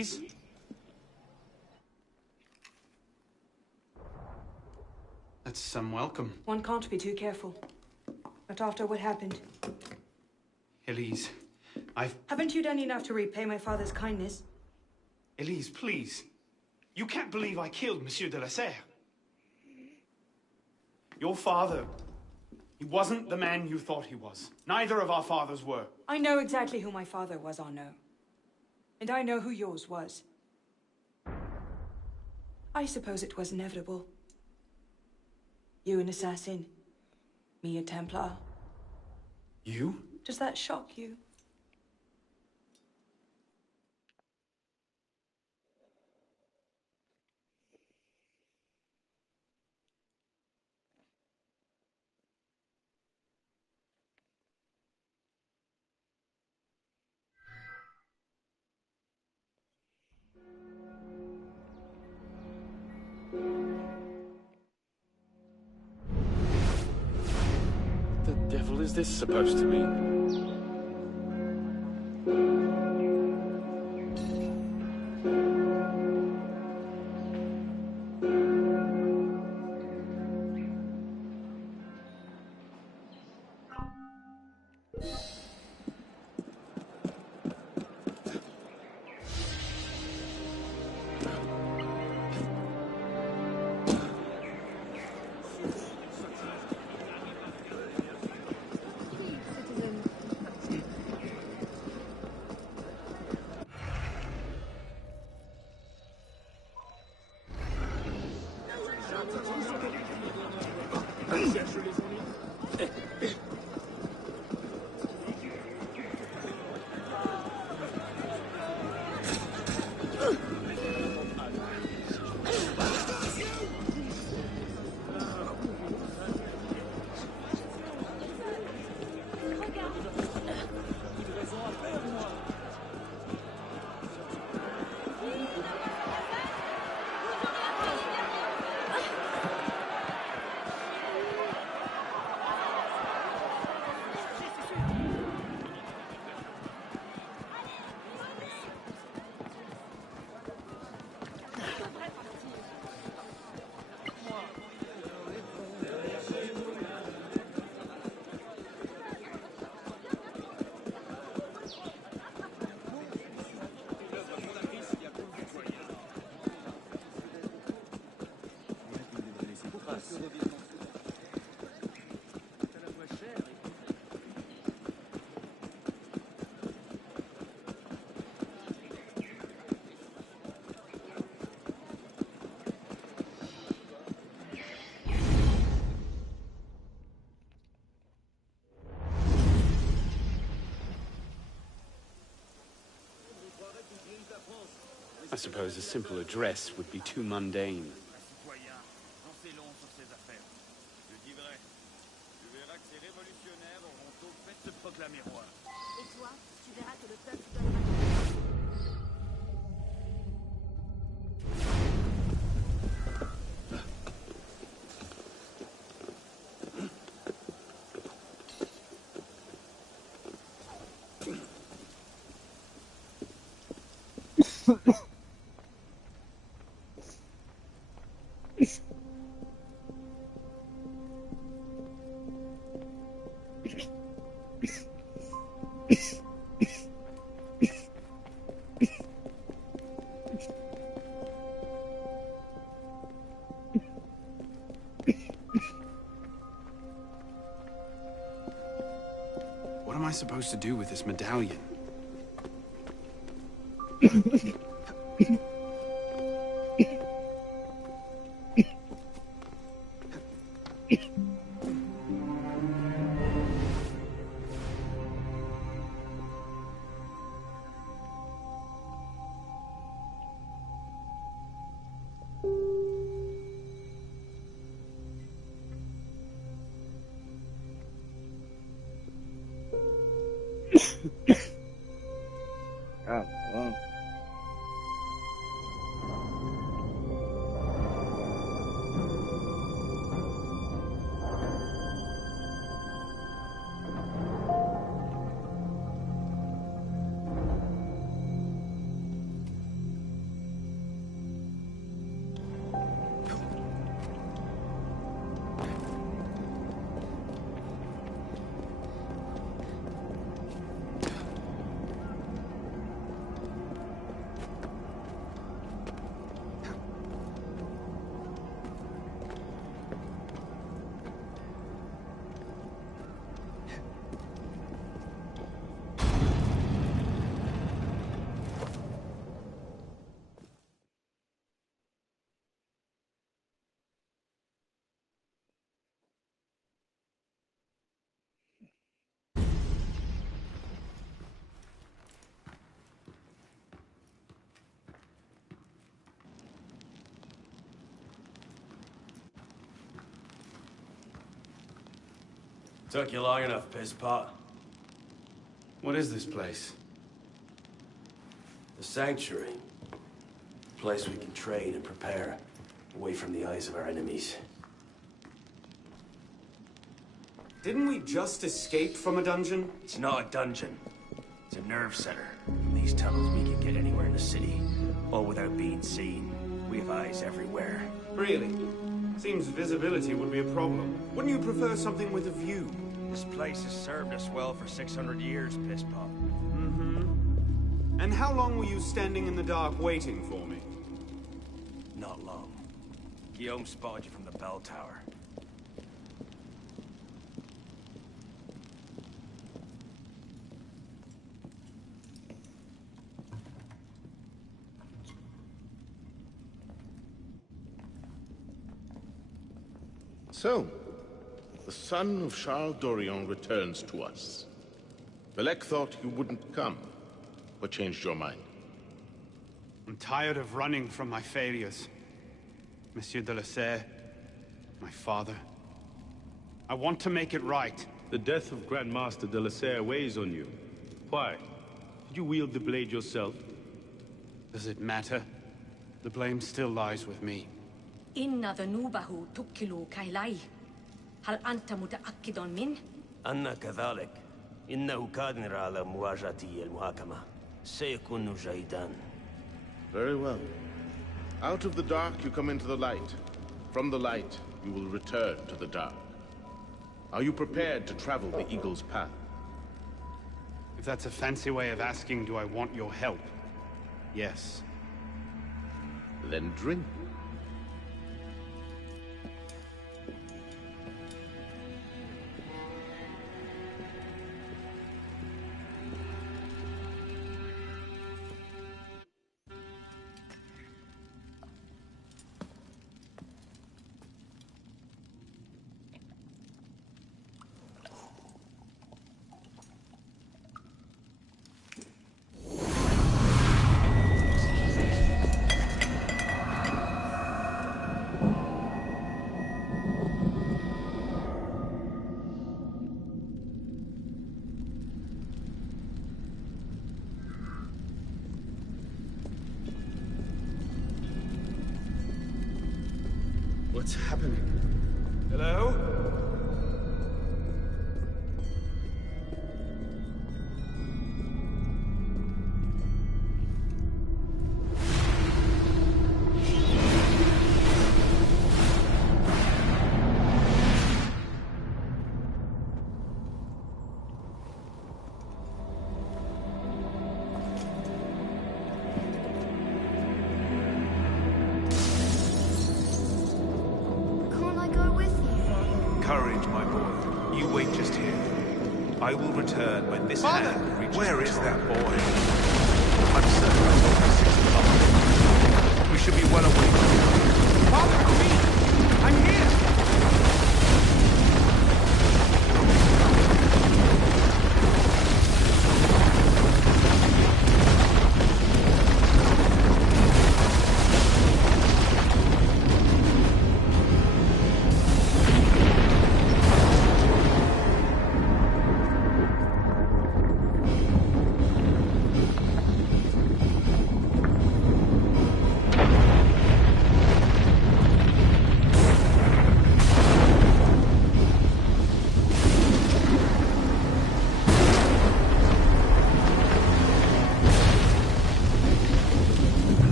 Elise? That's some welcome. One can't be too careful. Not after what happened. Elise, Haven't you done enough to repay my father's kindness? Elise, please. You can't believe I killed Monsieur de la Serre. Your father, he wasn't the man you thought he was. Neither of our fathers were. I know exactly who my father was, Arnaud. And I know who yours was. I suppose it was inevitable. You an assassin, me a Templar. You? Does that shock you? The devil is this supposed to mean? I suppose a simple address would be too mundane. What am I supposed to do with this medallion? Ah, bon. Took you long enough, pisspot. What is this place? The Sanctuary. A place we can trade and prepare, away from the eyes of our enemies. Didn't we just escape from a dungeon? It's not a dungeon. It's a nerve center. From these tunnels, we can get anywhere in the city, all without being seen. We have eyes everywhere. Really? Seems visibility would be a problem. Wouldn't you prefer something with a view? This place has served us well for 600 years, pisspot. And how long were you standing in the dark waiting for me? Not long. Guillaume spotted you from the bell tower. So, the son of Charles Dorion returns to us. Belek thought you wouldn't come. What changed your mind? I'm tired of running from my failures. Monsieur de la Serre, my father. I want to make it right. The death of Grandmaster de la Serre weighs on you. Why? Did you wield the blade yourself? Does it matter? The blame still lies with me. إن ذنوبه تكل كيلاي. هل أنت متأكد من؟ أنا كذلك. إنه قادر على مواجهة المحاكمة. سيكون جيدا. Very well. Out of the dark you come into the light. From the light you will return to the dark. Are you prepared to travel the Eagle's path? If that's a fancy way of asking, do I want your help? Yes. Then drink. What's happening? Hello? Can't I go with you, Father? Courage, my boy. You wait just here. I will return when this Father! hand reaches... Where is that boy? I'm certain I told you 6 o'clock. We should be well away from here. Father, me! I'm here!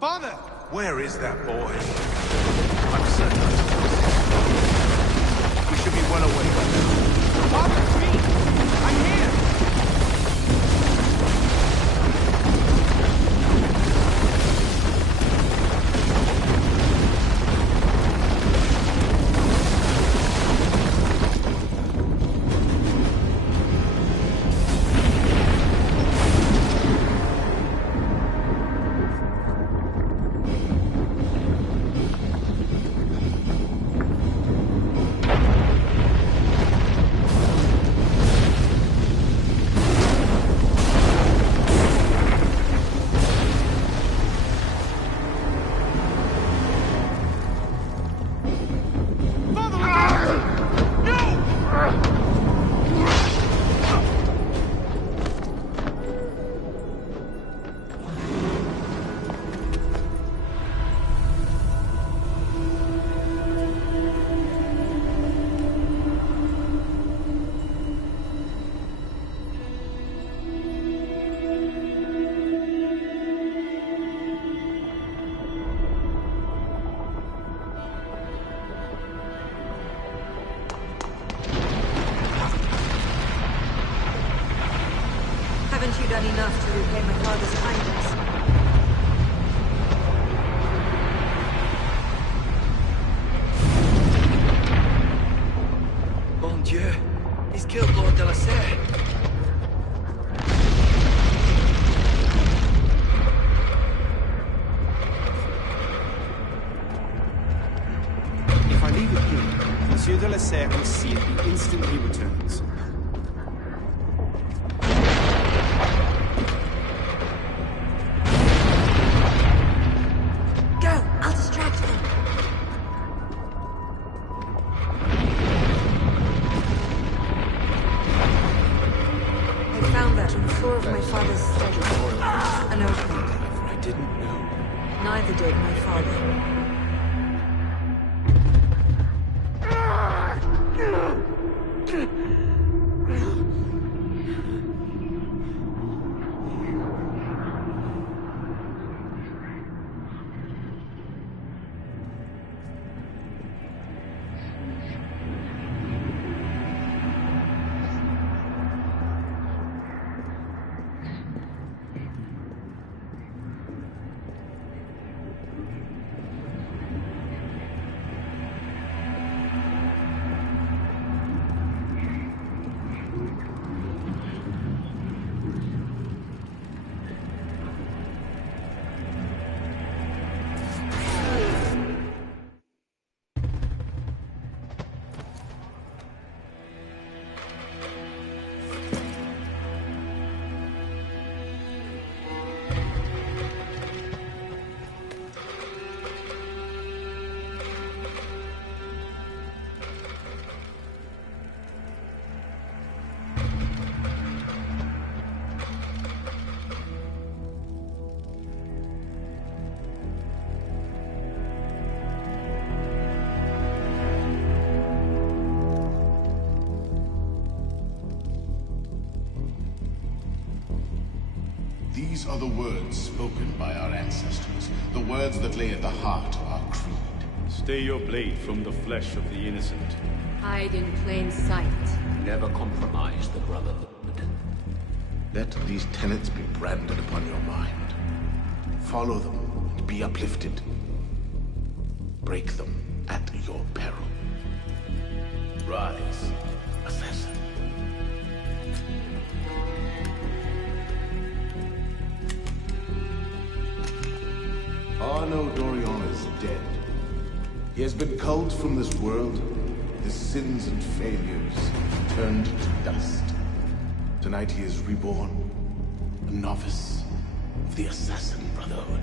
Father! Where is that boy? I'm certain I told you 6 o'clock. We should be well away by now. Father, it's me! I'm here! done enough to repay my father's kindness. Mon Dieu! He's killed Lord de la Serre! If I leave it here, Monsieur de la Serre will see it the instant he returns. Go! I'll distract them. I found that on the floor of my father's study. An opening. I didn't know. Neither did my father. These are the words spoken by our ancestors, the words that lay at the heart of our creed. Stay your blade from the flesh of the innocent. Hide in plain sight. Never compromise the Brotherhood. Let these tenets be branded upon your mind. Follow them and be uplifted. Break them at your peril. Rise, assassin. Arno Dorion is dead. He has been culled from this world, his sins and failures turned to dust. Tonight he is reborn, a novice of the Assassin Brotherhood.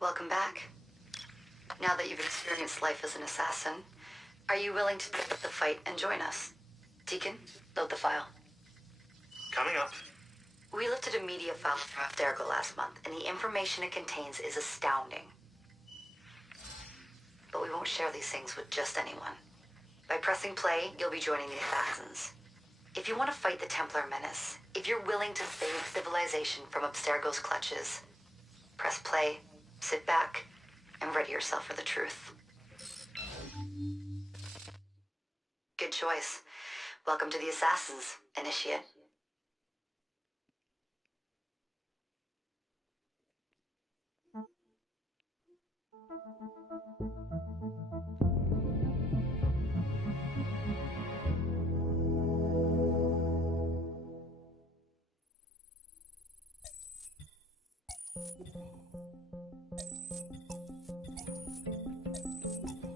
Welcome back. Now that you've experienced life as an assassin, are you willing to pick up the fight and join us? Deacon, load the file. Coming up. We lifted a media file from Abstergo last month, and the information it contains is astounding. But we won't share these things with just anyone. By pressing play, you'll be joining the Assassins. If you want to fight the Templar menace, if you're willing to save civilization from Abstergo's clutches, press play, sit back, and ready yourself for the truth. Good choice. Welcome to the Assassins, Initiate.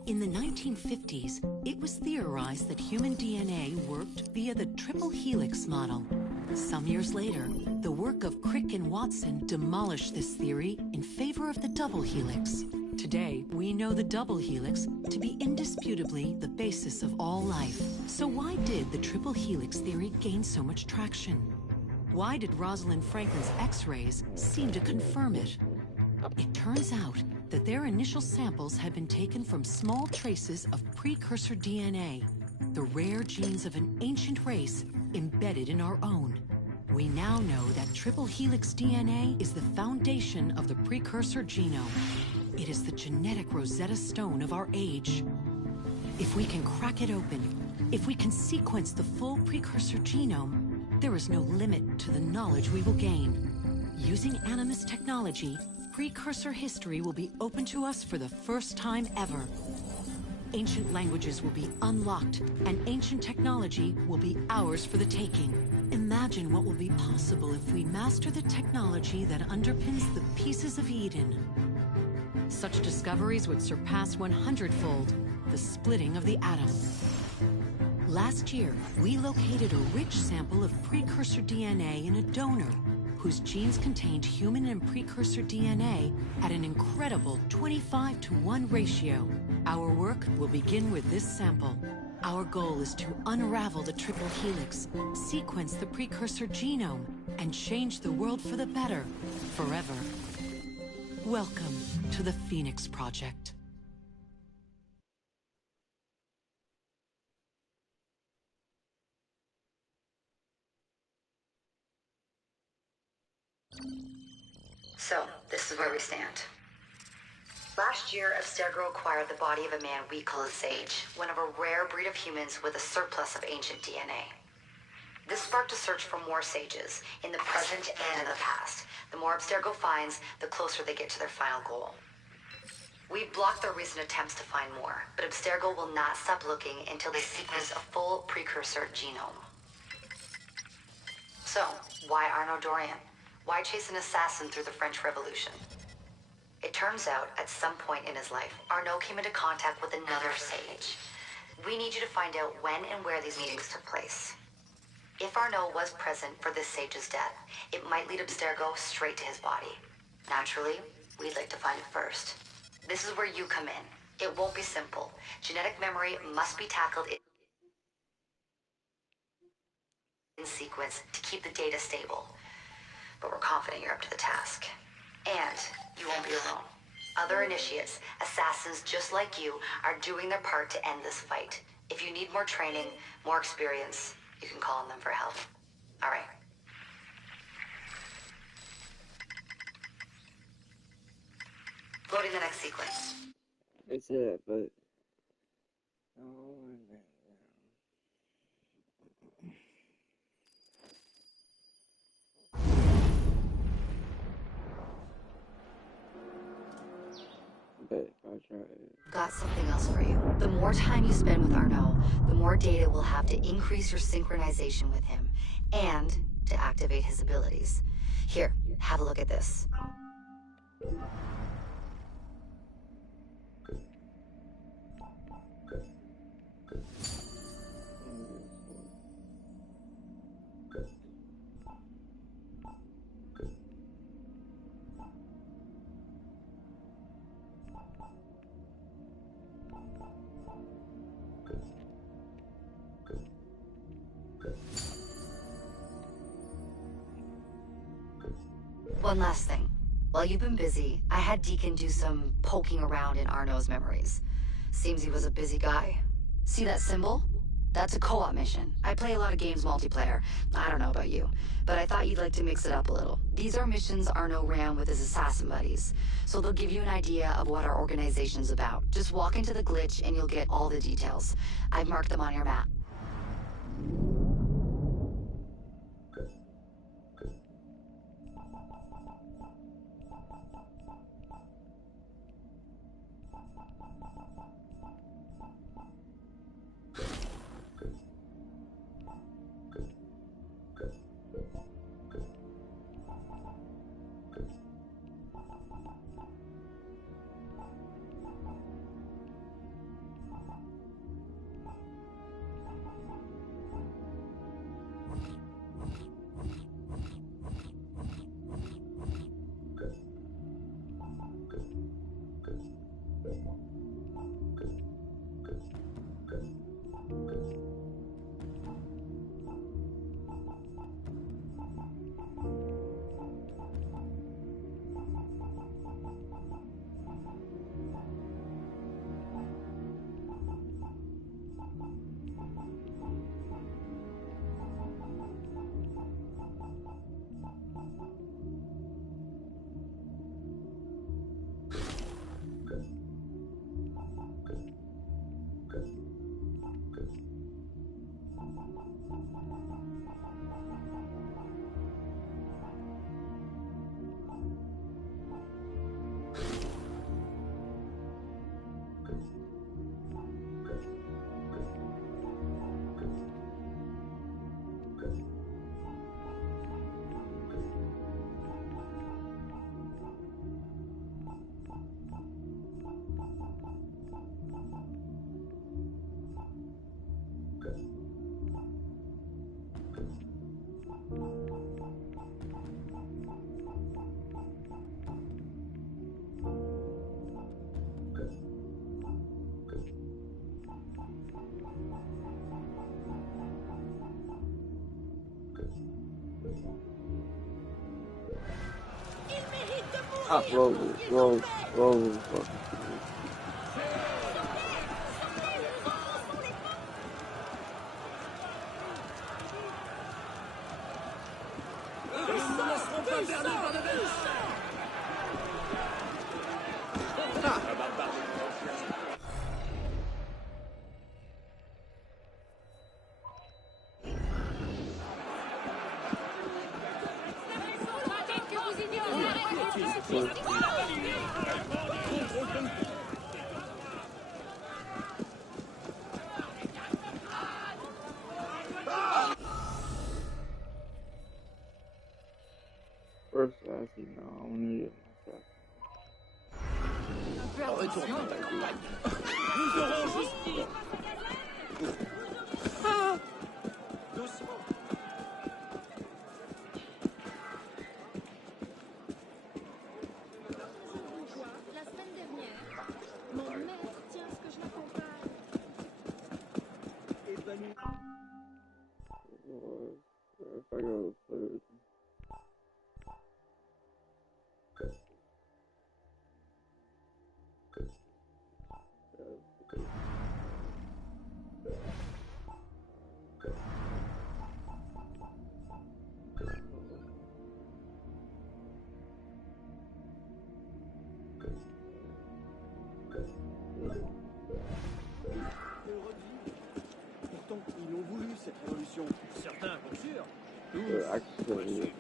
In the 1950s, it was theorized that human DNA worked via the triple helix model. Some years later, the work of Crick and Watson demolished this theory in favor of the double helix. Today, we know the double helix to be indisputably the basis of all life. So why did the triple helix theory gain so much traction? Why did Rosalind Franklin's X-rays seem to confirm it? It turns out that their initial samples had been taken from small traces of precursor DNA, the rare genes of an ancient race embedded in our own. We now know that triple helix DNA is the foundation of the precursor genome. It is the genetic Rosetta Stone of our age. If we can crack it open, if we can sequence the full precursor genome, there is no limit to the knowledge we will gain. Using Animus technology, precursor history will be open to us for the first time ever. Ancient languages will be unlocked, and ancient technology will be ours for the taking. Imagine what will be possible if we master the technology that underpins the pieces of Eden. Such discoveries would surpass 100-fold the splitting of the atom. Last year, we located a rich sample of precursor DNA in a donor whose genes contained human and precursor DNA at an incredible 25-to-1 ratio. Our work will begin with this sample. Our goal is to unravel the triple helix, sequence the precursor genome, and change the world for the better, forever. Welcome to the Phoenix Project. So, this is where we stand. Last year, Abstergo acquired the body of a man we call a Sage, one of a rare breed of humans with a surplus of ancient DNA. This sparked a search for more Sages, in the present and in the past. The more Abstergo finds, the closer they get to their final goal. We've blocked their recent attempts to find more, but Abstergo will not stop looking until they sequence a full precursor genome. So, why Arnaud Dorian? Why chase an assassin through the French Revolution? It turns out, at some point in his life, Arnaud came into contact with another Sage. We need you to find out when and where these meetings took place. If Arnaud was present for this Sage's death, it might lead Abstergo straight to his body. Naturally, we'd like to find it first. This is where you come in. It won't be simple. Genetic memory must be tackled in sequence to keep the data stable. But we're confident you're up to the task. And you won't be alone. Other initiates, assassins just like you, are doing their part to end this fight. If you need more training, more experience, you can call on them for help. All right. Loading the next sequence. It's it, but... Got something else for you. The more time you spend with Arnaud, the more data we'll have to increase your synchronization with him, and to activate his abilities. Here, have a look at this. One last thing. While you've been busy, I had Deacon do some poking around in Arnaud's memories. Seems he was a busy guy. See that symbol? That's a co-op mission. I play a lot of games multiplayer. I don't know about you, but I thought you'd like to mix it up a little. These are missions Arnaud ran with his assassin buddies, so they'll give you an idea of what our organization's about. Just walk into the glitch and you'll get all the details. I've marked them on your map. Ah, roll. First assassin, no, I want to get an La semaine dernière, mon maître tient à ce que je l'accompagne. If I go third. Pourtant, ils l'ont voulu, cette révolution. Certains, pour sûr. Actually.